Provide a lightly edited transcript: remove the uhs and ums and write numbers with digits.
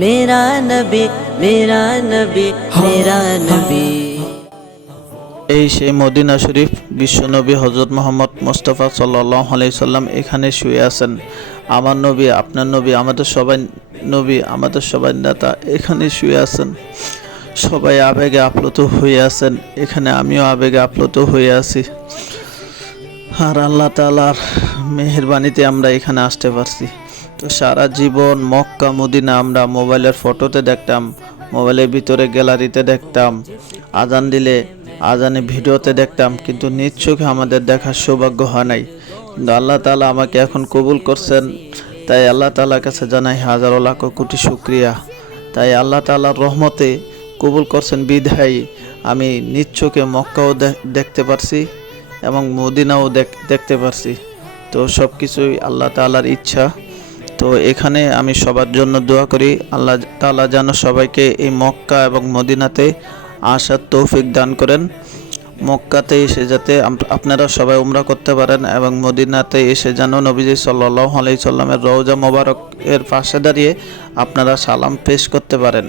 मेरा नबी मेरा नबी मेरा नबी। এই সেই মদিনা শরীফ, বিশ্বনবী হযরত মুহাম্মদ মুস্তাফা সাল্লাল্লাহু আলাইহি সাল্লাম এখানে শুয়ে আছেন। আমার নবী, আপনার নবী, আমাদের সবাই নবী, আমাদের সবাই নেতা এখানে শুয়ে আছেন। সবাই আবেগে আপ্লুত হয়ে আছেন, এখানে আমিও আবেগে আপ্লুত হয়ে আছি। আর আল্লাহ তাআলার মেহেরবানিতে আমরা এখানে আসতে পারছি। তো সারা জীবন মক্কা মদিনা আমরা মোবাইলের ফটোতে দেখতাম, মোবাইলের ভিতরে গ্যালারিতে দেখতাম, আজান দিলে আজানে ভিডিওতে দেখতাম, কিন্তু নিজ চোখে আমাদের দেখার সৌভাগ্য হয় নাই। কিন্তু আল্লাহ তাআলা আমাকে এখন কবুল করছেন, তাই আল্লাহ তাআলার কাছে জানাই হাজারো লাখ কোটি শুকরিয়া। তাই আল্লাহ তাআলার রহমতে কবুল করছেন বিধায় আমি নিজ চোখে মক্কাও দেখতে পারছি এবং মদিনাও দেখতে পারছি। তো সব কিছুই আল্লাহ তাআলার ইচ্ছা। তো এখানে আমি সবার জন্য দোয়া করি, আল্লাহ তাআলা যেন সবাইকে এই মক্কা এবং মদিনাতে আসার তৌফিক দান করেন। মক্কাতে এসে যাতে আপনারা সবাই উমরা করতে পারেন এবং মদিনাতে এসে যেন নবীজি সাল্লাল্লাহু আলাইহি সাল্লামের রওজা মোবারক এর পাশে দাঁড়িয়ে আপনারা সালাম পেশ করতে পারেন।